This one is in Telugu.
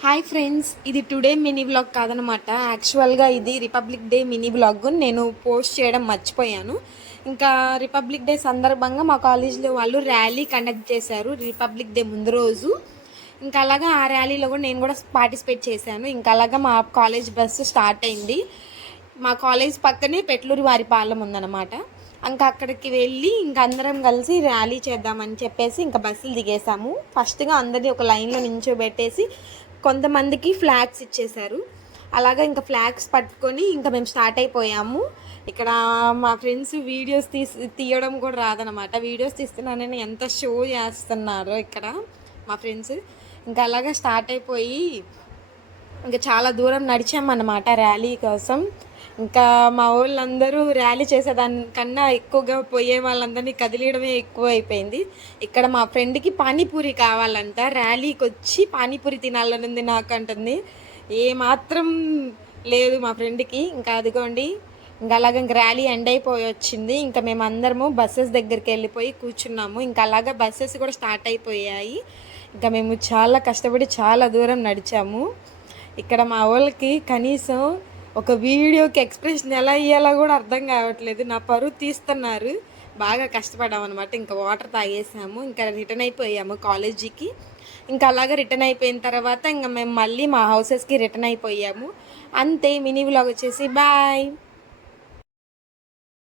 హాయ్ ఫ్రెండ్స్, ఇది టుడే మినీ వ్లాగ్ కాదనమాట. యాక్చువల్గా ఇది రిపబ్లిక్ డే మినీ వ్లాగ్ నేను పోస్ట్ చేయడం మర్చిపోయాను. ఇంకా రిపబ్లిక్ డే సందర్భంగా మా కాలేజీలో వాళ్ళు ర్యాలీ కండక్ట్ చేశారు రిపబ్లిక్ డే ముందు రోజు. ఇంకా అలాగా ఆ ర్యాలీలో కూడా నేను కూడా పార్టిసిపేట్ చేశాను. ఇంకా అలాగా మా కాలేజ్ బస్సు స్టార్ట్ అయింది. మా కాలేజ్ పక్కనే పెట్లూరి వారిపాలెం ఉందన్నమాట. ఇంకా అక్కడికి వెళ్ళి ఇంకా అందరం కలిసి ర్యాలీ చేద్దామని చెప్పేసి ఇంకా బస్సులు దిగేసాము. ఫస్ట్గా అందరినీ ఒక లైన్లో నించోబెట్టేసి కొంతమందికి ఫ్లాగ్స్ ఇచ్చేశారు. అలాగా ఇంకా ఫ్లాగ్స్ పట్టుకొని ఇంకా మేము స్టార్ట్ అయిపోయాము. ఇక్కడ మా ఫ్రెండ్స్ వీడియోస్ తీయడం కూడా రాదనమాట. వీడియోస్ తీస్తున్నానని ఎంత షో చేస్తున్నారో ఇక్కడ మా ఫ్రెండ్స్. ఇంకా అలాగా స్టార్ట్ అయిపోయి ఇంకా చాలా దూరం నడిచామన్నమాట ర్యాలీ కోసం. ఇంకా మా వాళ్ళందరూ ర్యాలీ చేసేదానికన్నా ఎక్కువగా పోయే వాళ్ళందరినీ కదిలియడమే ఎక్కువ అయిపోయింది. ఇక్కడ మా ఫ్రెండ్కి పానీపూరి కావాలంట. ర్యాలీకి వచ్చి పానీపూరి తినాలనుంది నాకు అంటుంది. ఏమాత్రం లేదు మా ఫ్రెండ్కి. ఇంకా అదిగోండి, ఇంకా అలాగ ఇంక ర్యాలీ ఎండ్ అయిపోయి వచ్చింది. ఇంకా మేము అందరము బస్సెస్ దగ్గరికి వెళ్ళిపోయి కూర్చున్నాము. ఇంకా అలాగా బస్సెస్ కూడా స్టార్ట్ అయిపోయాయి. ఇంకా మేము చాలా కష్టపడి చాలా దూరం నడిచాము. ఇక్కడ మా వాళ్ళకి కనీసం ఒక వీడియోకి ఎక్స్ప్రెషన్ ఎలా ఇవ్వాలో కూడా అర్థం కావట్లేదు. నా పరువు తీస్తున్నారు. బాగా కష్టపడ్డాము అనమాట. ఇంకా వాటర్ తాగేసాము. ఇంకా రిటర్న్ అయిపోయాము కాలేజీకి. ఇంకా అలాగే రిటర్న్ అయిపోయిన తర్వాత ఇంకా మేము మళ్ళీ మా హౌసెస్కి రిటర్న్ అయిపోయాము. అంతే, మినీ వ్లాగ్ వచ్చేసి బాయ్.